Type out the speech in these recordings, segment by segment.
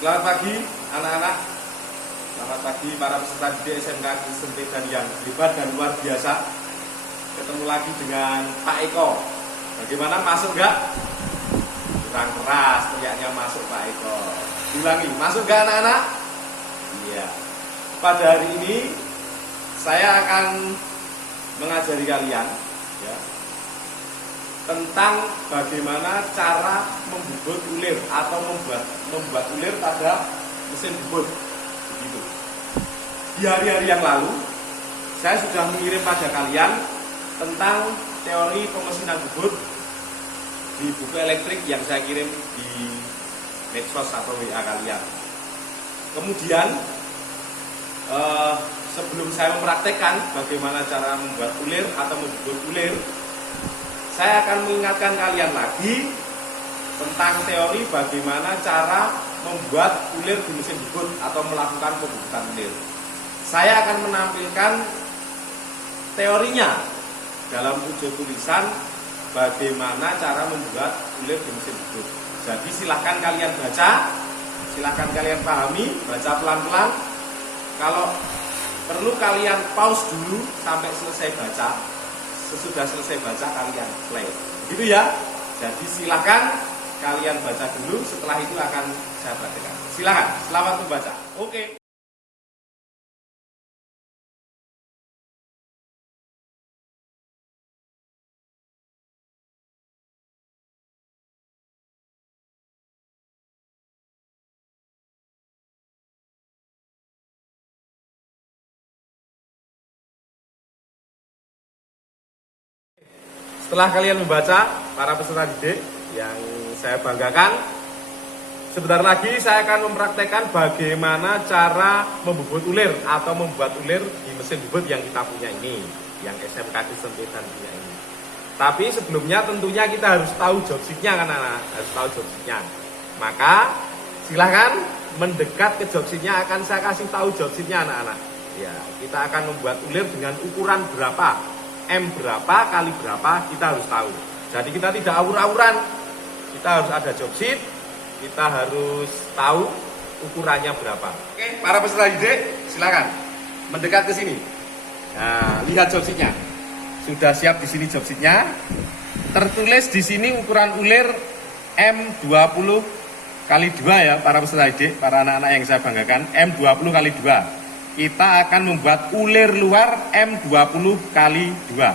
Selamat pagi anak-anak. Selamat pagi para peserta didik SMK Kristen Pedan yang hebat dan luar biasa. Ketemu lagi dengan Pak Eko. Bagaimana, masuk nggak? Kurang keras teriaknya, masuk Pak Eko. Ulangi, masuk nggak anak-anak? Iya. Pada hari ini saya akan mengajari kalian ya, tentang bagaimana cara membubut ulir atau membuat ulir pada mesin bubut. Begitu. Di hari-hari yang lalu saya sudah mengirim pada kalian tentang teori pemesinan bubut di buku elektrik yang saya kirim di medsos atau WA kalian. Kemudian sebelum saya mempraktekkan bagaimana cara membuat ulir atau membubut ulir, saya akan mengingatkan kalian lagi tentang teori bagaimana cara membuat ulir di mesin bubut atau melakukan pembubutan ulir. Saya akan menampilkan teorinya dalam wujud tulisan bagaimana cara membuat ulir di mesin bubut. Jadi silahkan kalian baca, silahkan kalian pahami, baca pelan-pelan. Kalau perlu kalian pause dulu sampai selesai baca. Sesudah selesai baca kalian play, gitu ya. Jadi silakan kalian baca dulu, setelah itu akan saya praktekkan. Silakan, selamat membaca. Oke. Setelah kalian membaca, para peserta didik yang saya banggakan, sebentar lagi saya akan mempraktekkan bagaimana cara membubut ulir atau membuat ulir di mesin bubut yang kita punya ini, yang SMK Kristen Pedan punya ini. Tapi sebelumnya tentunya kita harus tahu job sheet-nya kan anak, harus tahu job sheet-nya. Maka silahkan mendekat ke job sheet-nya, akan saya kasih tahu job sheet-nya anak-anak. Ya, kita akan membuat ulir dengan ukuran berapa, M berapa kali berapa, kita harus tahu. Jadi kita tidak awur-awuran, kita harus ada job sheet, kita harus tahu ukurannya berapa. Oke, para peserta didik silakan mendekat ke sini. Nah, lihat job sheet-nya. Sudah siap di sini job sheet-nya. Tertulis di sini ukuran ulir M20 kali 2 ya, para peserta didik, para anak-anak yang saya banggakan, M20 kali 2. Kita akan membuat ulir luar M20 kali 2.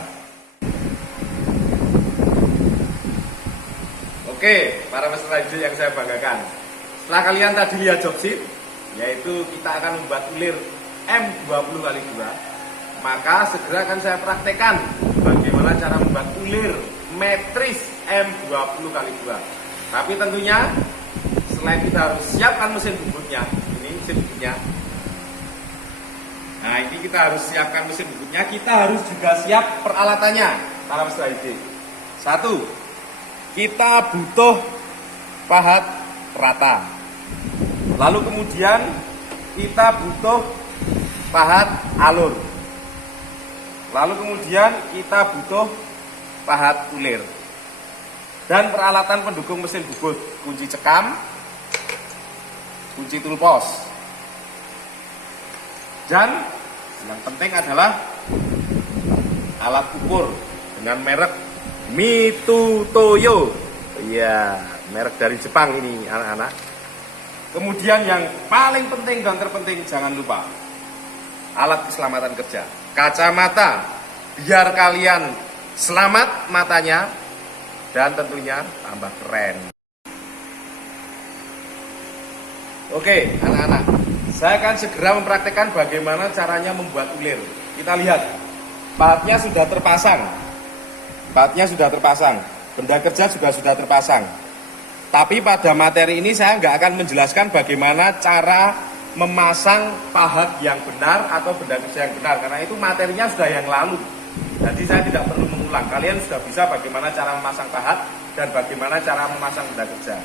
Oke, para peserta didik yang saya banggakan. Setelah kalian tadi lihat job sheet, yaitu kita akan membuat ulir M20 kali 2, maka segera akan saya praktekkan bagaimana cara membuat ulir metris M20 kali 2. Tapi tentunya selain kita harus siapkan mesin bubutnya, ini mesin bubutnya. Nah, ini kita harus siapkan mesin bubutnya, kita harus juga siap peralatannya, para peserta didik. 1, kita butuh pahat rata. Lalu kemudian kita butuh pahat alur. Lalu kemudian kita butuh pahat ulir. Dan peralatan pendukung mesin bubut, kunci cekam, kunci tulpos. Dan yang penting adalah alat ukur dengan merek Mitutoyo. Iya, merek dari Jepang ini anak-anak. Kemudian yang paling penting dan terpenting, jangan lupa alat keselamatan kerja, kacamata, biar kalian selamat matanya dan tentunya tambah keren. Oke anak-anak, saya akan segera mempraktekkan bagaimana caranya membuat ulir. Kita lihat, pahatnya sudah terpasang. Pahatnya sudah terpasang. Benda kerja juga sudah terpasang. Tapi pada materi ini saya nggak akan menjelaskan bagaimana cara memasang pahat yang benar atau benda kerja yang benar. Karena itu materinya sudah yang lalu. Jadi saya tidak perlu mengulang. Kalian sudah bisa bagaimana cara memasang pahat dan bagaimana cara memasang benda kerja.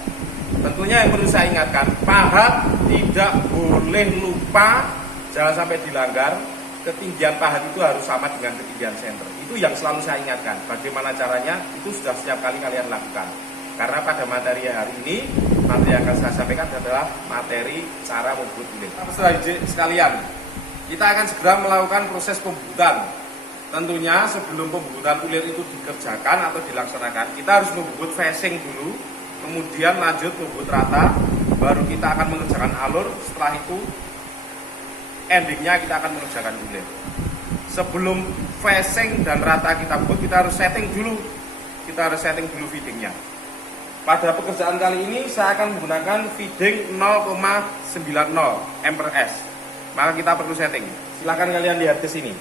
Tentunya yang perlu saya ingatkan, pahat tidak boleh lupa, jangan sampai dilanggar. Ketinggian pahat itu harus sama dengan ketinggian senter. Itu yang selalu saya ingatkan. Bagaimana caranya, itu sudah setiap kali kalian lakukan. Karena pada materi hari ini, nanti yang akan saya sampaikan adalah materi cara membubut ulir. Peserta didik sekalian, kita akan segera melakukan proses pembubutan. Tentunya sebelum pembubutan ulir itu dikerjakan atau dilaksanakan, kita harus membubut facing dulu, kemudian lanjut membubut rata, baru kita akan mengerjakan alur. Setelah itu endingnya kita akan mengerjakan ulir. Sebelum facing dan rata kita bubut, kita harus setting dulu. Kita harus setting dulu feedingnya. Pada pekerjaan kali ini saya akan menggunakan feeding 0,90 M/S. Maka kita perlu setting. Silahkan kalian lihat ke sini.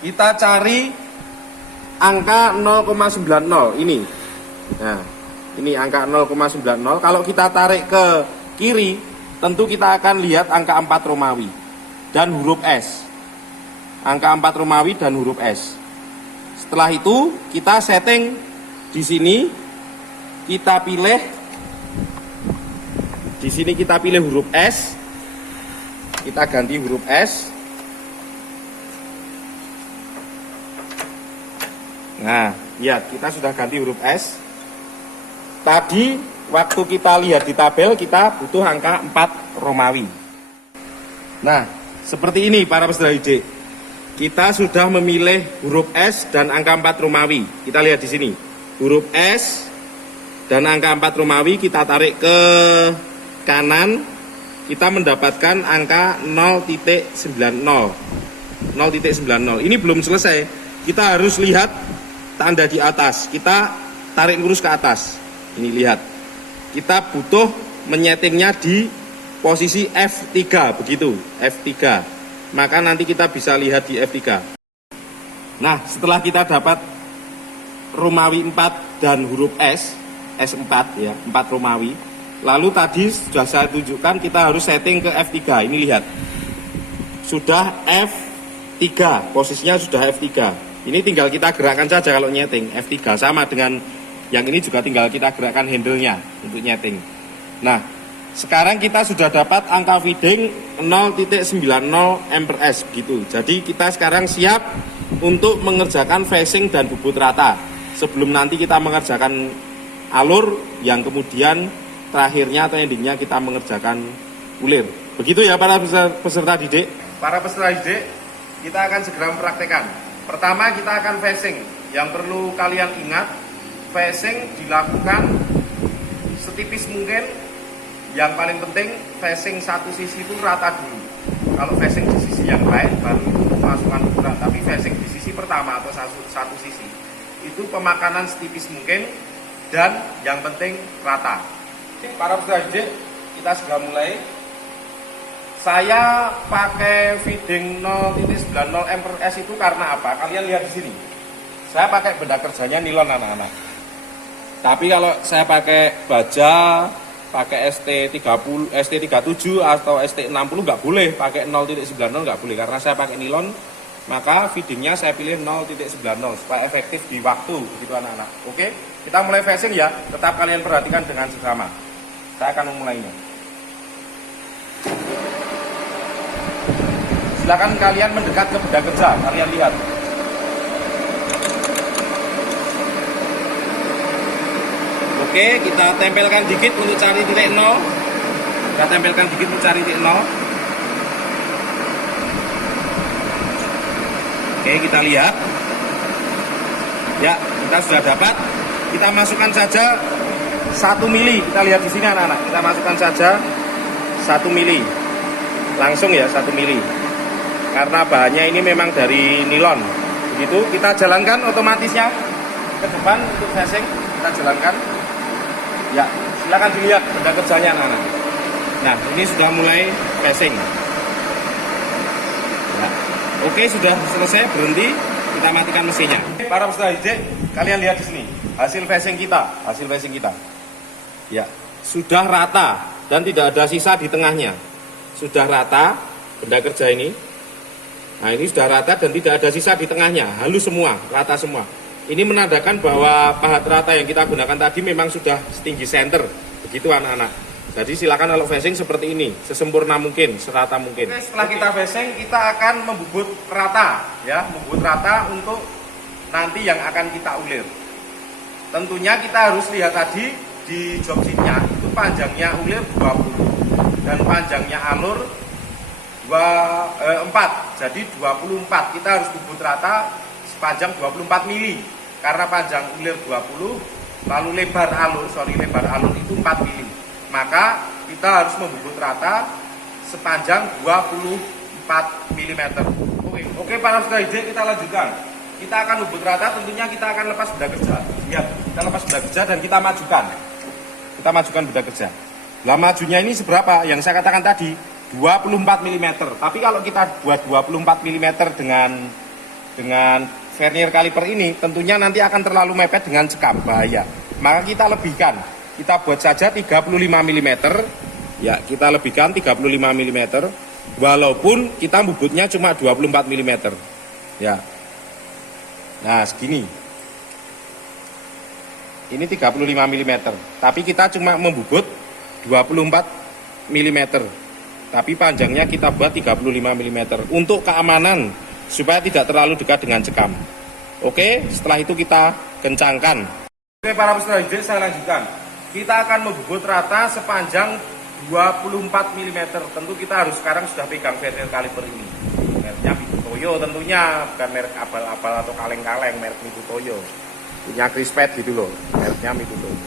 Kita cari angka 0,90 ini. Nah, ini angka 0,90. Kalau kita tarik ke kiri, tentu kita akan lihat angka 4 Romawi dan huruf S. Angka 4 Romawi dan huruf S. Setelah itu kita setting di sini. Kita pilih di sini, kita pilih huruf S. Kita ganti huruf S. Nah, lihat kita sudah ganti huruf S. Tadi waktu kita lihat di tabel kita butuh angka 4 Romawi. Nah, seperti ini para peserta didik. Kita sudah memilih huruf S dan angka 4 Romawi. Kita lihat di sini. Huruf S dan angka 4 Romawi kita tarik ke kanan, kita mendapatkan angka 0.90. 0.90. Ini belum selesai. Kita harus lihat tanda di atas. Kita tarik lurus ke atas. Ini lihat. Kita butuh menyetingnya di posisi F3 begitu, F3. Maka nanti kita bisa lihat di F3. Nah, setelah kita dapat Romawi 4 dan huruf S, S4 ya, 4 Romawi. Lalu tadi sudah saya tunjukkan kita harus setting ke F3. Ini lihat. Sudah F3, posisinya sudah F3. Ini tinggal kita gerakkan saja kalau nyeting. F3 sama dengan yang ini juga tinggal kita gerakkan handle-nya untuk nyeting. Nah, sekarang kita sudah dapat angka feeding 0.90 M/S begitu. Jadi kita sekarang siap untuk mengerjakan facing dan bubut rata. Sebelum nanti kita mengerjakan alur yang kemudian terakhirnya atau endingnya kita mengerjakan ulir. Begitu ya para peserta didik. Para peserta didik, kita akan segera mempraktekkan. Pertama kita akan facing. Yang perlu kalian ingat, facing dilakukan setipis mungkin. Yang paling penting facing satu sisi itu rata dulu. Kalau facing di sisi yang lain baru masukkan ukuran. Tapi facing di sisi pertama atau satu sisi itu pemakanan setipis mungkin dan yang penting rata. Para peserta didik, kita sudah mulai. Saya pakai feeding 0.90 M/S itu karena apa? Kalian lihat di sini. Saya pakai benda kerjanya nilon anak-anak. Tapi kalau saya pakai baja, pakai ST30, ST37 atau ST60 nggak boleh pakai 0.90, nggak boleh karena saya pakai nilon. Maka feedingnya saya pilih 0.90 supaya efektif di waktu, begitu anak-anak. Oke, kita mulai facing ya. Tetap kalian perhatikan dengan seksama. Saya akan memulainya. Silakan kalian mendekat ke benda kerja, kalian lihat. Oke, kita tempelkan dikit untuk cari titik 0. Kita tempelkan dikit untuk cari titik 0. Oke, kita lihat. Ya, kita sudah dapat. Kita masukkan saja 1 mili. Kita lihat di sini anak-anak. Kita masukkan saja 1 mili. Langsung ya 1 mili. Karena bahannya ini memang dari nilon. Begitu, kita jalankan otomatisnya ke depan untuk facing. Kita jalankan. Ya, silakan dilihat benda kerjanya anak-anak. Nah, ini sudah mulai facing. Ya. Oke, sudah selesai, berhenti. Kita matikan mesinnya. Para peserta didik, kalian lihat di sini hasil facing kita, Ya, sudah rata dan tidak ada sisa di tengahnya. Sudah rata benda kerja ini. Nah, ini sudah rata dan tidak ada sisa di tengahnya, halus semua, rata semua. Ini menandakan bahwa pahat rata yang kita gunakan tadi memang sudah setinggi senter, begitu anak-anak. Jadi silakan kalau facing seperti ini, sesempurna mungkin, serata mungkin. Oke, setelah kita facing, kita akan membubut rata, ya, membubut rata untuk nanti yang akan kita ulir. Tentunya kita harus lihat tadi di job sheet-nya itu panjangnya ulir 20 dan panjangnya alur 4, jadi 24. Kita harus bubut rata sepanjang 24 mili karena panjang ulir 20 lalu lebar alur itu 4 mili, maka kita harus membubut rata sepanjang 24 mm. Oke para peserta didik, kita lanjutkan. Kita akan bubut rata, tentunya kita akan lepas benda kerja. Lihat, kita lepas benda kerja dan kita majukan. Kita majukan benda kerja. Lah majunya ini seberapa? Yang saya katakan tadi 24 mm. Tapi kalau kita buat 24 mm dengan vernier kaliper ini, tentunya nanti akan terlalu mepet dengan cekam, bahaya. Maka kita lebihkan. Kita buat saja 35 mm. Ya, kita lebihkan 35 mm. Walaupun kita bubutnya cuma 24 mm. Ya. Nah, segini. Ini 35 mm. Tapi kita cuma membubut 24 mm. Tapi panjangnya kita buat 35 mm untuk keamanan supaya tidak terlalu dekat dengan cekam. Oke, setelah itu kita kencangkan. Oke para peserta didik, saya lanjutkan. Kita akan membubut rata sepanjang 24 mm. Tentu kita harus sekarang sudah pegang vernier kaliper ini. Mereknya Mitutoyo tentunya, bukan merek abal-abal atau kaleng-kaleng, merek Mitutoyo. Punya Crispet gitu loh, mereknya Mitutoyo.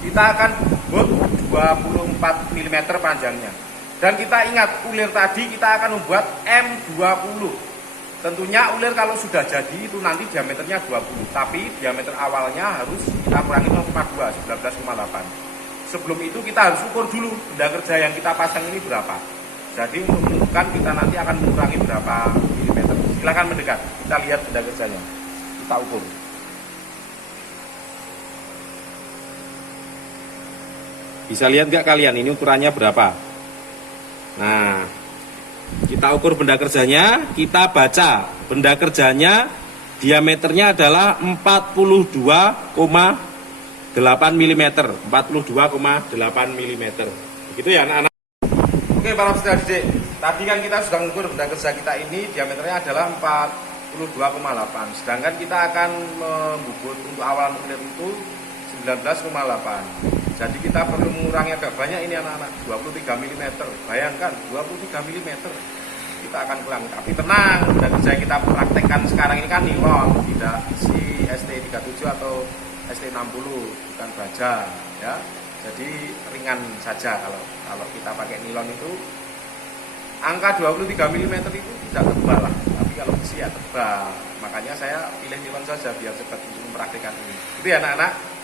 Kita akan bubut 24 mm panjangnya. Dan kita ingat, ulir tadi kita akan membuat M20. Tentunya ulir kalau sudah jadi itu nanti diameternya 20. Tapi diameter awalnya harus kita kurangi 0,2, 19,8. Sebelum itu kita harus ukur dulu benda kerja yang kita pasang ini berapa. Jadi untuk menentukan kita nanti akan mengurangi berapa milimeter. Silakan mendekat, kita lihat benda kerjanya. Kita ukur. Bisa lihat nggak kalian ini ukurannya berapa? Nah, kita ukur benda kerjanya, kita baca benda kerjanya diameternya adalah 42,8 mm. 42,8 mm. Begitu ya anak-anak. Oke para peserta didik, tadi kan kita sudah mengukur benda kerja kita ini diameternya adalah 42,8. Sedangkan kita akan membubut untuk awalan ulir itu 19,8. Jadi kita perlu mengurangi agak banyak ini anak-anak, 23 mm. Bayangkan 23 mm. Kita akan kurangi. Tapi tenang, benda kerja yang kita praktekkan sekarang ini kan nilon, tidak si ST37 atau ST60, bukan baja ya. Jadi ringan saja kalau kita pakai nilon itu. Angka 23 mm itu tidak tebal lah, tapi kalau besi ya tebal. Makanya saya pilih nilon saja biar cepat untuk mempraktekkan ini. Itu ya anak-anak.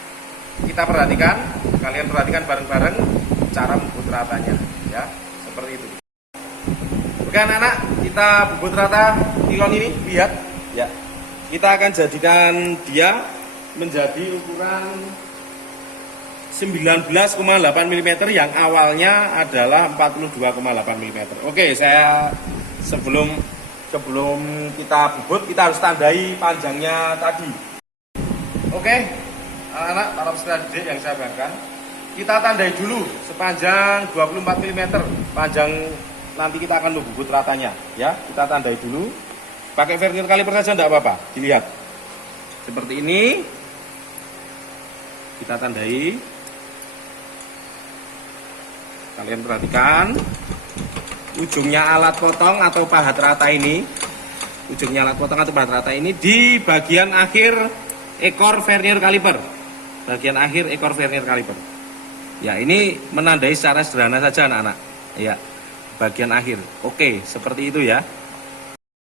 Kita perhatikan, kalian perhatikan bareng-bareng cara membubut ratanya ya, seperti itu. Oke anak-anak, kita bubut rata nilon ini, lihat ya. Kita akan jadikan dia menjadi ukuran 19,8 mm yang awalnya adalah 42,8 mm. Oke, saya sebelum kita bubut kita harus tandai panjangnya tadi. Oke. Anak-anak, para peserta didik yang saya banggakan, kita tandai dulu sepanjang 24 mm panjang nanti kita akan membubut ratanya ya. Kita tandai dulu pakai vernier kaliper saja tidak apa-apa, dilihat seperti ini. Kita tandai, kalian perhatikan ujungnya alat potong atau pahat rata ini, ujungnya alat potong atau pahat rata ini di bagian akhir ekor vernier kaliper. Bagian akhir ekor vernier kaliper. Ya, ini menandai secara sederhana saja anak-anak. Ya, bagian akhir. Oke, seperti itu ya.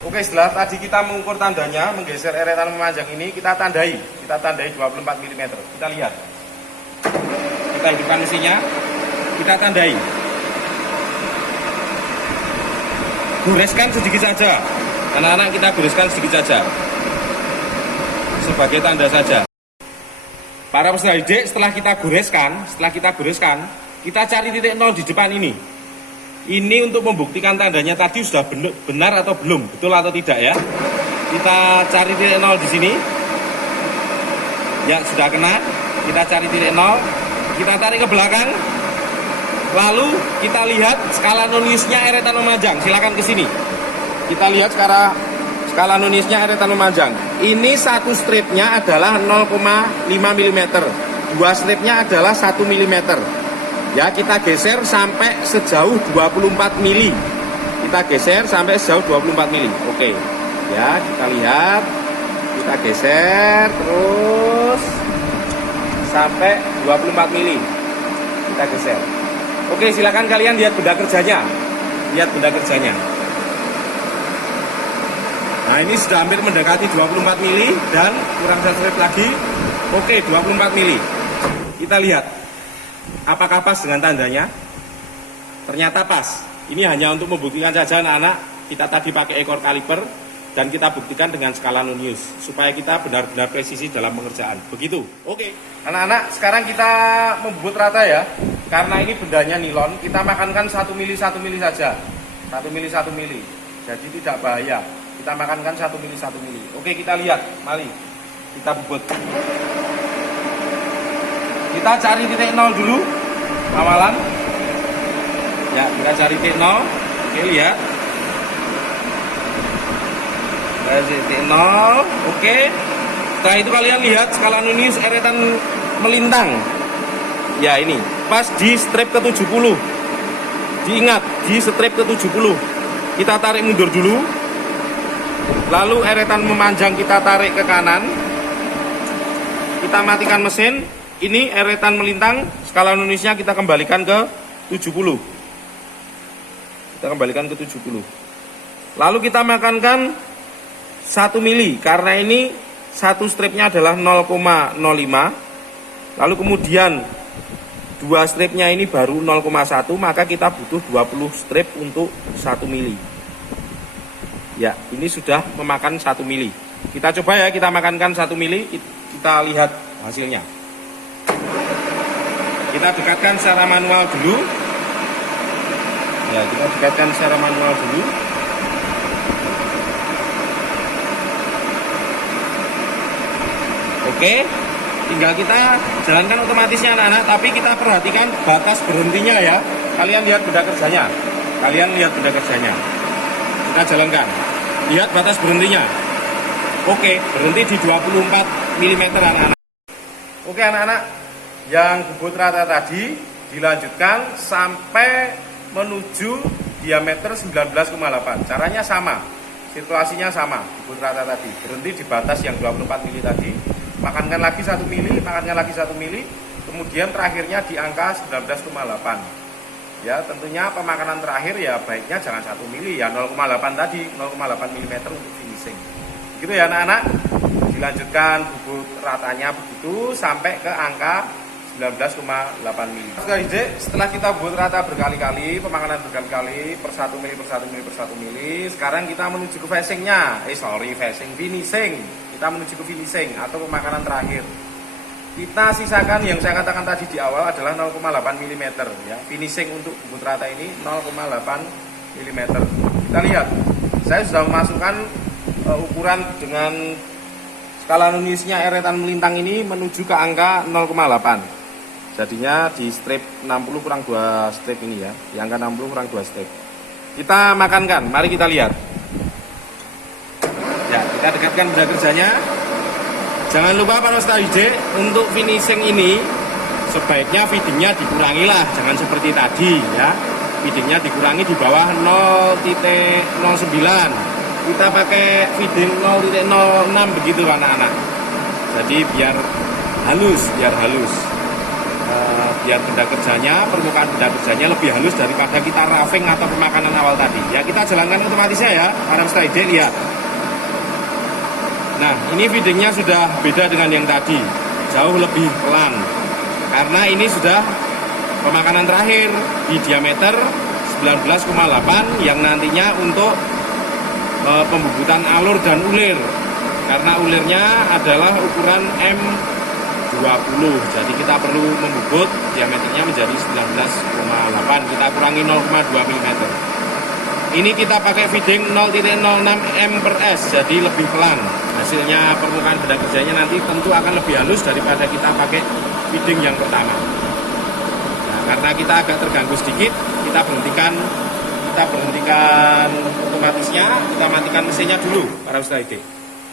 Oke, setelah tadi kita mengukur tandanya, menggeser eretan memanjang ini, kita tandai 24 mm. Kita lihat. Kita hidupkan mesinnya. Kita tandai. Goreskan sedikit saja. Anak-anak, kita goreskan sedikit saja. Sebagai tanda saja. Para peserta didik, setelah kita goreskan, kita cari titik nol di depan ini. Ini untuk membuktikan tandanya tadi sudah benar atau belum, betul atau tidak ya. Kita cari titik nol di sini. Ya, sudah kena. Kita cari titik nol, kita tarik ke belakang. Lalu kita lihat skala noniusnya eretan memanjang. Silakan ke sini. Kita lihat skala noniusnya eretan memanjang. Ini satu stripnya adalah 0,5 mm, dua stripnya adalah 1 mm. Ya, kita geser sampai sejauh 24 mili. Kita geser sampai sejauh 24 mili. Oke. Ya, kita lihat. Kita geser terus sampai 24 mili. Kita geser. Oke, silakan kalian lihat benda kerjanya. Lihat benda kerjanya. Nah, ini sudah hampir mendekati 24 mili dan kurang 1 strip lagi. Oke, 24 mili. Kita lihat apakah pas dengan tandanya. Ternyata pas. Ini hanya untuk membuktikan saja anak-anak. Kita tadi pakai ekor kaliper dan kita buktikan dengan skala nonius supaya kita benar-benar presisi dalam pengerjaan. Begitu. Oke. Anak-anak, sekarang kita membubut rata ya. Karena ini bendanya nilon, kita makankan 1 mili 1 mili saja. 1 mili 1 mili. Jadi tidak bahaya. Kita makankan 1 mili 1 mili. Oke, kita lihat. Mari kita bubut. Kita cari titik 0 dulu awalan. Ya, kita cari titik 0. Oke, lihat. Titik 0. Oke. Setelah itu kalian lihat skala nonius eretan melintang. Ya, ini pas di strip ke-70. Diingat, di strip ke-70. Kita tarik mundur dulu. Lalu eretan memanjang kita tarik ke kanan. Kita matikan mesin. Ini eretan melintang, skala noniusnya kita kembalikan ke 70. Kita kembalikan ke 70. Lalu kita makankan 1 mili karena ini satu stripnya adalah 0,05. Lalu kemudian dua stripnya ini baru 0,1, maka kita butuh 20 strip untuk 1 mili. Ya, ini sudah memakan 1 mili. Kita coba ya, kita makankan 1 mili, kita lihat hasilnya. Kita dekatkan secara manual dulu. Ya, kita dekatkan secara manual dulu. Oke, tinggal kita jalankan otomatisnya anak-anak, tapi kita perhatikan batas berhentinya ya. Kalian lihat benda kerjanya. Kalian lihat benda kerjanya. Kita jalankan. Lihat batas berhentinya. Oke, berhenti di 24 mm anak-anak. Oke anak-anak, yang bubut rata tadi dilanjutkan sampai menuju diameter 19,8. Caranya sama, situasinya sama. Bubut rata tadi berhenti di batas yang 24 mili tadi, makankan lagi 1 mili, makankan lagi 1 mili, kemudian terakhirnya di angka 19,8. Ya, tentunya pemakanan terakhir ya baiknya jangan 1 mili ya, 0,8 tadi, 0,8 mm untuk finishing. Gitu ya anak-anak. Dilanjutkan bubut ratanya begitu sampai ke angka 19,8 mili. Setelah kita bubut rata berkali-kali, pemakanan berkali-kali, per 1 mili, per 1 mili, per 1 mili, sekarang kita menuju ke finishing. Kita menuju ke finishing atau pemakanan terakhir. Kita sisakan yang saya katakan tadi di awal adalah 0,8 mm ya. Finishing untuk bubut rata ini 0,8 mm. Kita lihat, saya sudah memasukkan ukuran dengan skala noniusnya eretan melintang ini menuju ke angka 0,8. Jadinya di strip 60 kurang 2 strip ini ya. Di angka 60 kurang 2 strip. Kita makankan, mari kita lihat. Ya, kita dekatkan benda kerjanya. Jangan lupa para peserta hijau, untuk finishing ini sebaiknya feedingnya dikurangilah, jangan seperti tadi ya. Feedingnya dikurangi di bawah 0,09. Kita pakai feeding 0,06 begitu anak-anak. Jadi biar halus. Biar benda kerjanya, permukaan benda kerjanya lebih halus daripada kita roughing atau pemakanan awal tadi. Ya, kita jalankan otomatisnya ya, para peserta hijau lihat. Nah, ini feedingnya sudah beda dengan yang tadi, jauh lebih pelan. Karena ini sudah pemakanan terakhir di diameter 19,8 yang nantinya untuk pembubutan alur dan ulir. Karena ulirnya adalah ukuran M20, jadi kita perlu membubut diameternya menjadi 19,8. Kita kurangi 0,2 mm. Ini kita pakai feeding 0,06 M/S, jadi lebih pelan. Hasilnya permukaan benda kerjanya nanti tentu akan lebih halus daripada kita pakai feeding yang pertama. Nah, karena kita agak terganggu sedikit, kita berhentikan otomatisnya, kita matikan mesinnya dulu para peserta ide.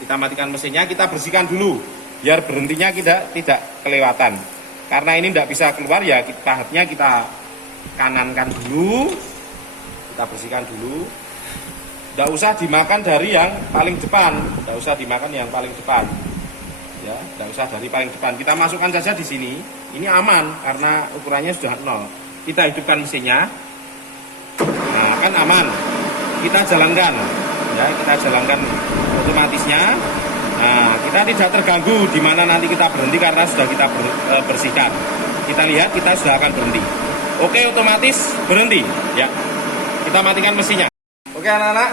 Kita matikan mesinnya, kita bersihkan dulu biar berhentinya tidak kelewatan. Karena ini tidak bisa keluar ya, pahatnya kita kanankan dulu, kita bersihkan dulu. Tidak usah dimakan dari yang paling depan, tidak usah dimakan yang paling depan, ya, tidak usah dari paling depan. Kita masukkan saja di sini. Ini aman karena ukurannya sudah 0. Kita hidupkan mesinnya, nah kan aman. Kita jalankan, ya, kita jalankan otomatisnya. Nah, kita tidak terganggu di mana nanti kita berhenti karena sudah kita bersihkan. Kita lihat kita sudah akan berhenti. Oke, otomatis berhenti, ya. Kita matikan mesinnya. Oke anak-anak,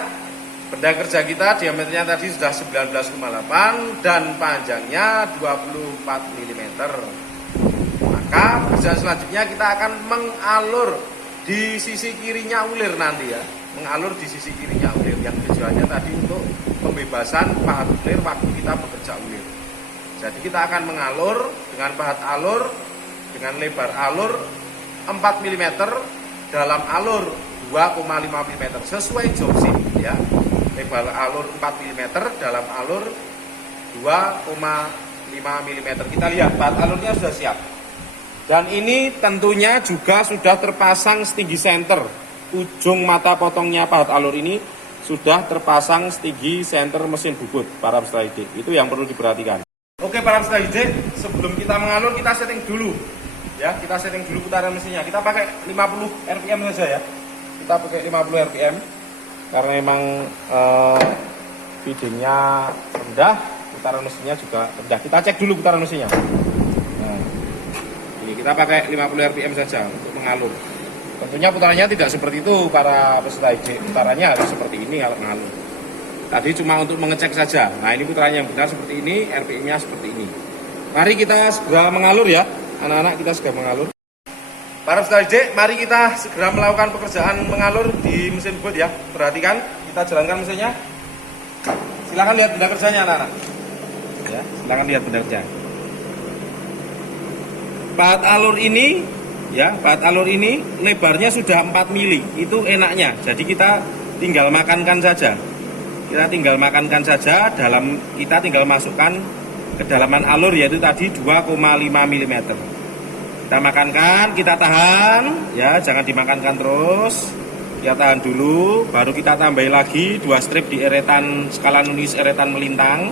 benda kerja kita diameternya tadi sudah 19,8 dan panjangnya 24 mm. Maka pekerjaan selanjutnya kita akan mengalur di sisi kirinya ulir nanti ya. Mengalur di sisi kirinya ulir yang tujuannya tadi untuk pembebasan pahat ulir waktu kita bekerja ulir. Jadi kita akan mengalur dengan pahat alur dengan lebar alur 4 mm dalam alur 2,5 mm sesuai job sheet ya. Lebar alur 4 mm dalam alur 2,5 mm. Kita lihat pahat alurnya sudah siap. Dan ini tentunya juga sudah terpasang stigi center. Ujung mata potongnya pahat alur ini sudah terpasang stigi center mesin bubut para peserta didik. Itu yang perlu diperhatikan. Oke para peserta didik, sebelum kita mengalur kita setting dulu. Ya, kita setting dulu putaran mesinnya. Kita pakai 50 rpm saja ya. Kita pakai 50 rpm karena memang feedingnya rendah, putaran mesinnya juga rendah. Kita cek dulu putaran mesinnya. Nah, ini kita pakai 50 rpm saja untuk mengalur. Tentunya putarannya tidak seperti itu para peserta didik. Putarannya harus seperti ini kalau mengalur. Tadi cuma untuk mengecek saja. Nah, ini putarannya yang benar seperti ini, rpm-nya seperti ini. Mari kita segera mengalur ya. Anak-anak, kita segera mengalur. Para peserta didik, mari kita segera melakukan pekerjaan mengalur di mesin bubut ya. Perhatikan, kita jalankan mesinnya. Silakan lihat benda kerjanya anak-anak. Ya, silakan lihat benda kerja. Pahat alur ini, ya, pahat alur ini lebarnya sudah 4 mili. Itu enaknya. Jadi kita tinggal makankan saja. Kita tinggal makankan saja. Kita tinggal masukkan kedalaman alur yaitu tadi 2,5 mm. Kita makankan, kita tahan, ya, jangan dimakankan terus. Kita tahan dulu, baru kita tambahin lagi 2 strip di eretan skala nunis eretan melintang.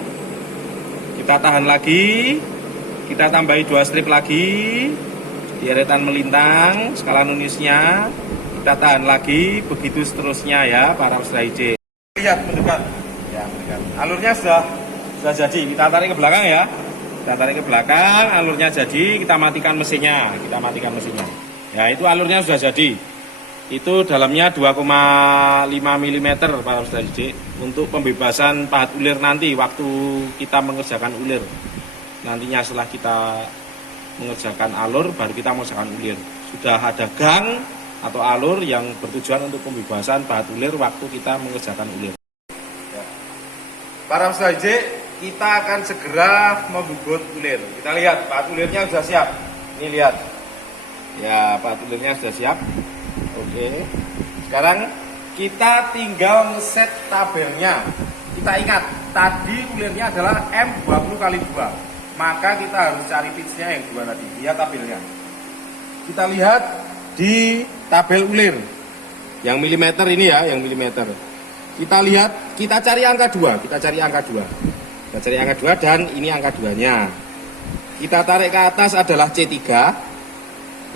Kita tahan lagi, kita tambahi 2 strip lagi di eretan melintang skala nunisnya. Kita tahan lagi, begitu seterusnya ya para peserta didik. Lihat mendekat, ya mendekat. Alurnya sudah jadi. Kita tarik ke belakang ya. Kita tarik ke belakang, alurnya jadi, kita matikan mesinnya. Kita matikan mesinnya. Ya, itu alurnya sudah jadi. Itu dalamnya 2,5 mm para peserta didik untuk pembebasan pahat ulir nanti waktu kita mengerjakan ulir. Nantinya setelah kita mengerjakan alur, baru kita mengerjakan ulir. Sudah ada gang atau alur yang bertujuan untuk pembebasan pahat ulir waktu kita mengerjakan ulir. Ya. Para peserta didik, kita akan segera membubut ulir. Kita lihat pahat ulirnya sudah siap. Ini lihat. Ya, pahat ulirnya sudah siap. Oke. Sekarang kita tinggal ngeset tabelnya. Kita ingat, tadi ulirnya adalah M20x2. Maka kita harus cari pitch-nya yang 2 tadi. Lihat tabelnya. Kita lihat di tabel ulir. Yang milimeter ini ya, yang milimeter. Kita lihat, kita cari angka 2. Kita cari angka 2. Kita cari angka 2 dan ini angka 2-nya. Kita tarik ke atas adalah C3.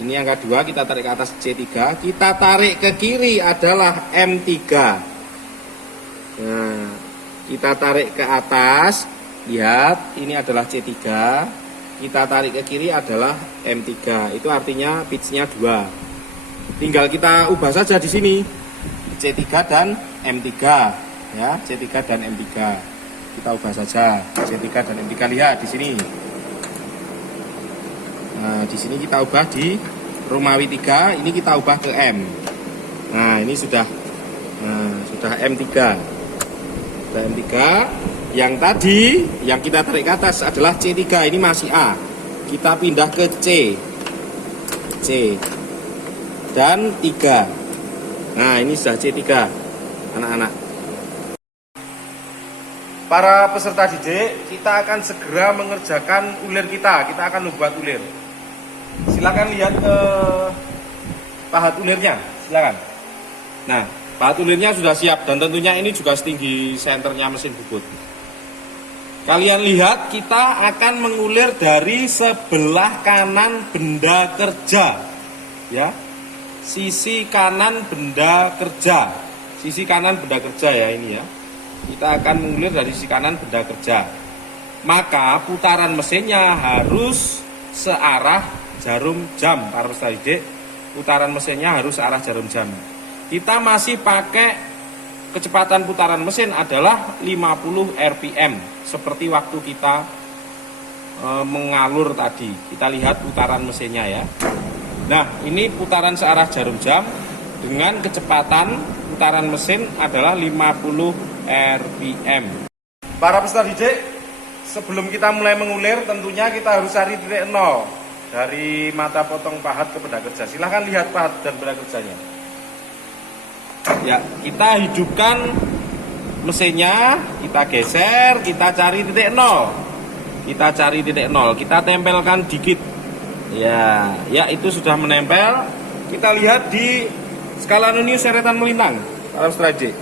Ini angka 2, kita tarik ke atas C3. Kita tarik ke kiri adalah M3. Nah, kita tarik ke atas. Lihat, ini adalah C3. Kita tarik ke kiri adalah M3. Itu artinya pitch-nya 2. Tinggal kita ubah saja di sini. C3 dan M3. Ya, C3 dan M3. Kita ubah saja C3 dan M3. Lihat di sini. Nah, di sini kita ubah di Romawi 3, ini kita ubah ke M. Nah, ini sudah M3. Sudah M3. Yang tadi yang kita tarik ke atas adalah C3, ini masih A. Kita pindah ke C. Dan 3. Nah, ini sudah C3. Anak-anak. Para peserta didik, kita akan segera mengerjakan ulir kita. Kita akan membuat ulir. silakan lihat ke pahat ulirnya, silakan. Nah, pahat ulirnya sudah siap dan tentunya ini juga setinggi senternya mesin bubut. Kalian lihat, kita akan mengulir dari sebelah kanan benda kerja, ya, sisi kanan benda kerja, sisi kanan benda kerja ya ini ya. Kita akan mengulir dari sisi kanan benda kerja. Maka putaran mesinnya harus searah jarum jam, para peserta didik. Putaran mesinnya harus searah jarum jam. Kita masih pakai kecepatan putaran mesin adalah 50 rpm seperti waktu kita mengalur tadi. Kita lihat putaran mesinnya ya. Nah, ini putaran searah jarum jam dengan kecepatan putaran mesin adalah 50 rpm. Para peserta didik, sebelum kita mulai mengulir tentunya kita harus cari titik nol dari mata potong pahat ke benda kerja. Silahkan lihat pahat dan benda kerjanya. Ya, kita hidupkan mesinnya, kita geser, kita cari titik nol. Kita cari titik nol, kita tempelkan dikit. Ya, ya itu sudah menempel. Kita lihat di skala Nonius seretan melintang, para peserta didik.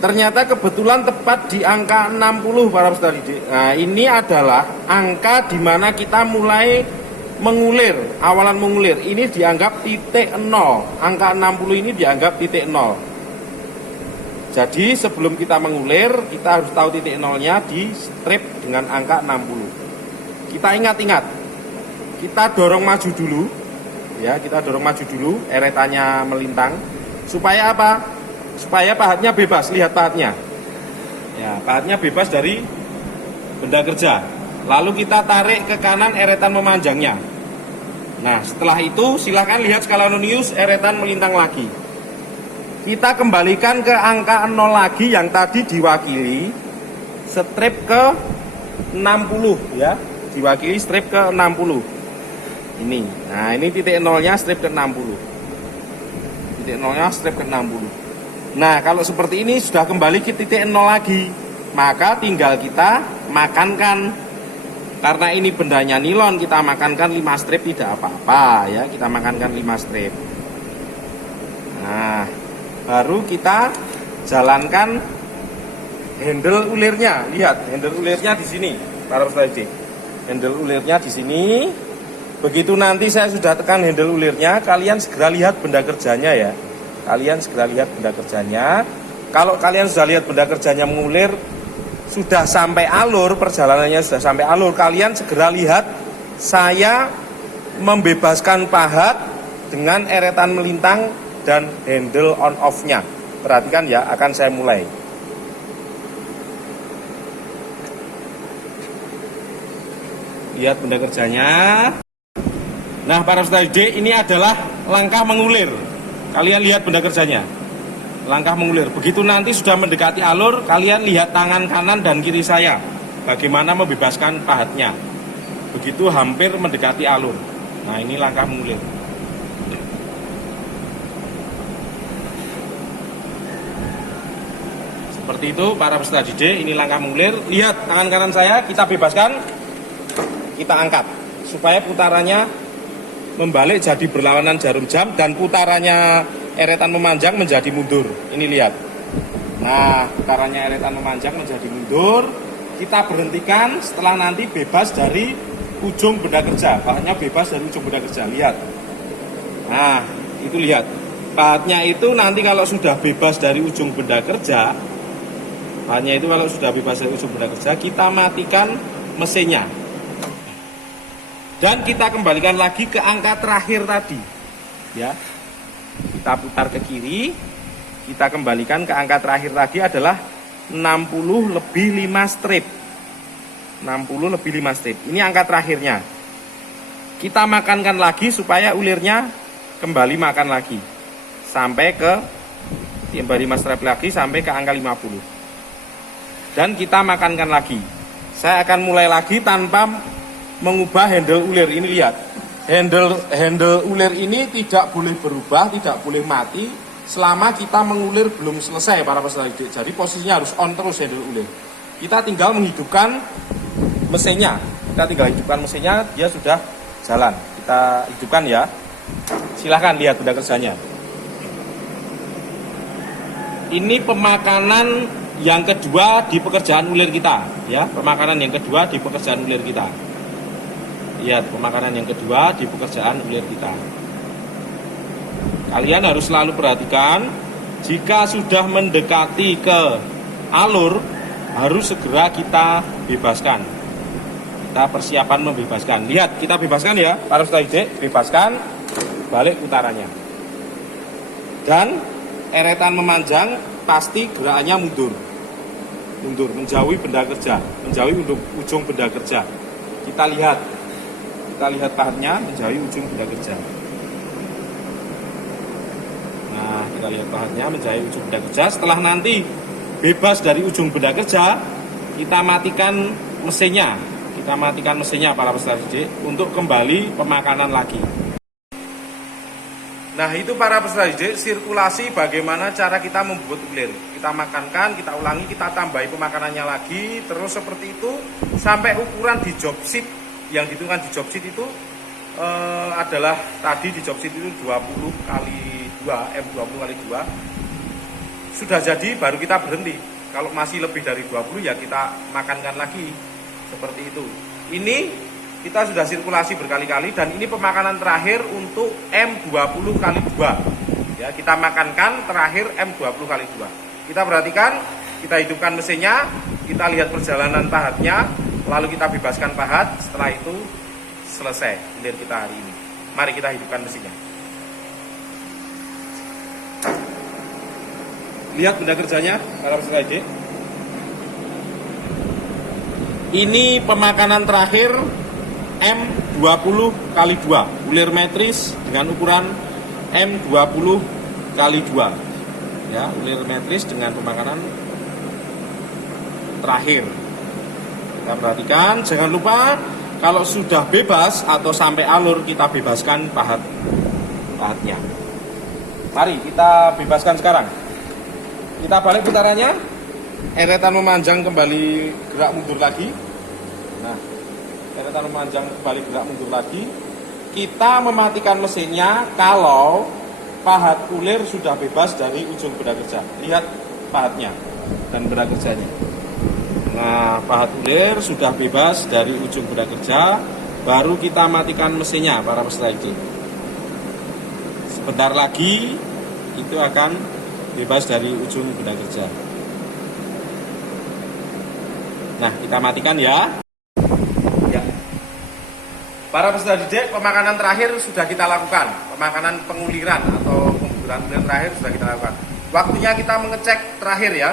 Ternyata kebetulan tepat di angka 60, para peserta didik. Nah, ini adalah angka di mana kita mulai mengulir, awalan mengulir. Ini dianggap titik nol. Angka 60 ini dianggap titik nol. Jadi sebelum kita mengulir, kita harus tahu titik nolnya di strip dengan angka 60. Kita ingat-ingat, kita dorong maju dulu, ya, kita dorong maju dulu, eretannya melintang. Supaya apa? Supaya pahatnya bebas. Lihat pahatnya. Ya, pahatnya bebas dari benda kerja. Lalu kita tarik ke kanan eretan memanjangnya. Nah, setelah itu silahkan lihat skala Nonius eretan melintang lagi. Kita kembalikan ke angka 0 lagi yang tadi diwakili strip ke 60 ya. Diwakili strip ke 60. Ini. Nah, ini titik nolnya strip ke 60. Titik nolnya strip ke 60. Nah, kalau seperti ini sudah kembali ke titik 0 lagi. Maka tinggal kita makankan. Karena ini bendanya nilon, kita makankan 5 strip tidak apa-apa ya. Kita makankan 5 strip. Nah, baru kita jalankan handle ulirnya. Lihat, handle ulirnya di sini, para peserta didik. Handle ulirnya di sini. Begitu nanti saya sudah tekan handle ulirnya, kalian segera lihat benda kerjanya ya. Kalian segera lihat benda kerjanya. Kalau kalian sudah lihat benda kerjanya mengulir, sudah sampai alur, perjalanannya sudah sampai alur, kalian segera lihat saya membebaskan pahat dengan eretan melintang dan handle on off-nya. Perhatikan ya, akan saya mulai. Lihat benda kerjanya. Nah, para peserta didik, ini adalah langkah mengulir. Kalian lihat benda kerjanya. Langkah mengulir. Begitu nanti sudah mendekati alur, kalian lihat tangan kanan dan kiri saya. Bagaimana membebaskan pahatnya. Begitu hampir mendekati alur. Nah, ini langkah mengulir. Seperti itu, para peserta didik, ini langkah mengulir. Lihat tangan kanan saya, kita bebaskan. Kita angkat. Supaya putarannya membalik jadi berlawanan jarum jam dan putarannya eretan memanjang menjadi mundur. Ini lihat. Nah, putarannya eretan memanjang menjadi mundur. Kita berhentikan setelah nanti bebas dari ujung benda kerja. Pahatnya bebas dari ujung benda kerja. Lihat. Nah, itu lihat. Pahatnya itu nanti kalau sudah bebas dari ujung benda kerja, pahatnya itu kalau sudah bebas dari ujung benda kerja, kita matikan mesinnya. Dan kita kembalikan lagi ke angka terakhir tadi. Ya. Kita putar ke kiri, kita kembalikan ke angka terakhir tadi adalah 60 lebih 5 strip. 60 lebih 5 strip. Ini angka terakhirnya. Kita makankan lagi supaya ulirnya kembali makan lagi. Sampai ke tambah 5 strip lagi sampai ke angka 50. Dan kita makankan lagi. Saya akan mulai lagi tanpa mengubah handle ulir. Ini lihat. Handle ulir ini tidak boleh berubah, tidak boleh mati selama kita mengulir belum selesai, para peserta didik. Jadi posisinya harus on terus handle ulir. Kita tinggal menghidupkan mesinnya. Kita tinggal hidupkan mesinnya, dia sudah jalan. Kita kita hidupkan ya. Silahkan lihat benda kerjanya. Ini pemakanan yang kedua di pekerjaan ulir kita, ya. Pemakanan yang kedua di pekerjaan ulir kita. Lihat, pemakanan yang kedua di pekerjaan ulir kita. Kalian harus selalu perhatikan, jika sudah mendekati ke alur, harus segera kita bebaskan. Kita persiapan membebaskan. Lihat, kita bebaskan ya, para peserta didik, bebaskan, balik putarannya. Dan eretan memanjang, pasti gerakannya mundur. Mundur, menjauhi benda kerja, menjauhi untuk ujung benda kerja. Kita lihat pahatnya, menjauhi ujung benda kerja. Nah, kita lihat pahatnya, menjauhi ujung benda kerja. Setelah nanti bebas dari ujung benda kerja, kita matikan mesinnya. Kita matikan mesinnya, para peserta didik, untuk kembali pemakanan lagi. Nah, itu para peserta didik, sirkulasi bagaimana cara kita membuat ulir. Kita makankan, kita ulangi, kita tambahi pemakanannya lagi, terus seperti itu sampai ukuran di job sheet. Yang dihitungkan di job sheet itu adalah tadi di job sheet itu 20 kali 2, M20 kali 2. Sudah jadi, baru kita berhenti. Kalau masih lebih dari 20 ya kita makankan lagi. Seperti itu. Ini kita sudah sirkulasi berkali-kali dan ini pemakanan terakhir untuk M20 kali 2. Ya, kita makankan terakhir M20 kali 2. Kita perhatikan, kita hidupkan mesinnya, kita lihat perjalanan pahatnya, lalu kita bebaskan pahat. Setelah itu selesai ulir kita hari ini. Mari kita hidupkan mesinnya. Lihat benda kerjanya, para peserta didik. Ini pemakanan terakhir M20 kali 2, ulir metris dengan ukuran M20 kali 2. Ya, ulir metris dengan pemakanan terakhir. Kita perhatikan, jangan lupa kalau sudah bebas atau sampai alur kita bebaskan pahatnya. Mari kita bebaskan sekarang. Kita balik putarannya, eretan memanjang kembali gerak mundur lagi. Nah, eretan memanjang kembali gerak mundur lagi. Kita mematikan mesinnya kalau pahat ulir sudah bebas dari ujung benda kerja. Lihat pahatnya dan benda kerjanya. Nah, pahat ulir sudah bebas dari ujung benda kerja, baru kita matikan mesinnya, para peserta didik. Sebentar lagi itu akan bebas dari ujung benda kerja. Nah, kita matikan ya. Ya. Para peserta didik, pemakanan terakhir sudah kita lakukan. Pemakanan penguliran atau pembuburan ulir terakhir sudah kita lakukan. Waktunya kita mengecek terakhir ya.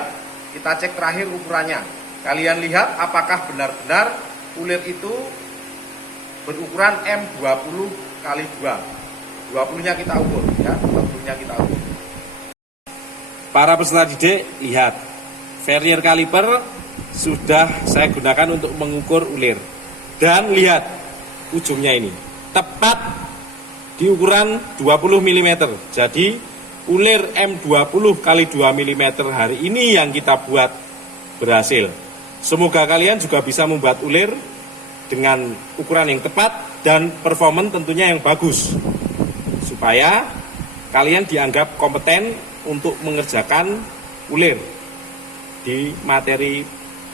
Kita cek terakhir ukurannya. Kalian lihat apakah benar-benar ulir itu berukuran M20 kali 2. 20-nya kita ukur ya, 20-nya kita ukur. Para peserta didik, lihat. Vernier kaliper sudah saya gunakan untuk mengukur ulir. Dan lihat ujungnya ini. Tepat di ukuran 20 mm. Jadi ulir M20 kali 2 mm hari ini yang kita buat berhasil. Semoga kalian juga bisa membuat ulir dengan ukuran yang tepat dan performan tentunya yang bagus. Supaya kalian dianggap kompeten untuk mengerjakan ulir di materi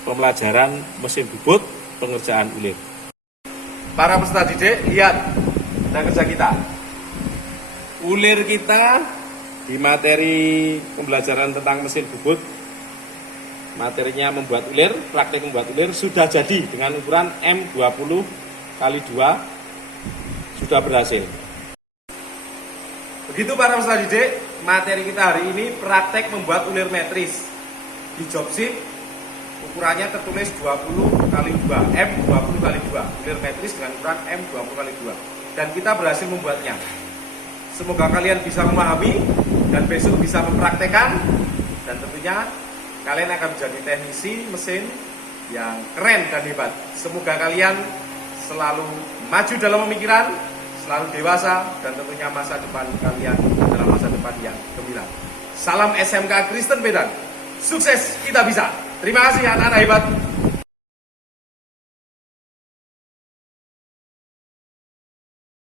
pembelajaran mesin bubut pengerjaan ulir. Para peserta didik, lihat benda kerja kita. Ulir kita di materi pembelajaran tentang mesin bubut, materinya membuat ulir, praktek membuat ulir sudah jadi dengan ukuran M20 kali 2 sudah berhasil. Begitu para peserta didik, materi kita hari ini praktek membuat ulir metris. Di job sheet ukurannya tertulis 20 kali 2, M20 kali 2, ulir metris dengan ukuran M20 kali 2. Dan kita berhasil membuatnya. Semoga kalian bisa memahami dan besok bisa mempraktekkan, dan tentunya kalian akan menjadi teknisi mesin yang keren dan hebat. Semoga kalian selalu maju dalam pemikiran, selalu dewasa, dan tentunya masa depan kalian adalah masa depan yang gemilang. Salam SMK Kristen Medan. Sukses, kita bisa. Terima kasih anak-anak hebat.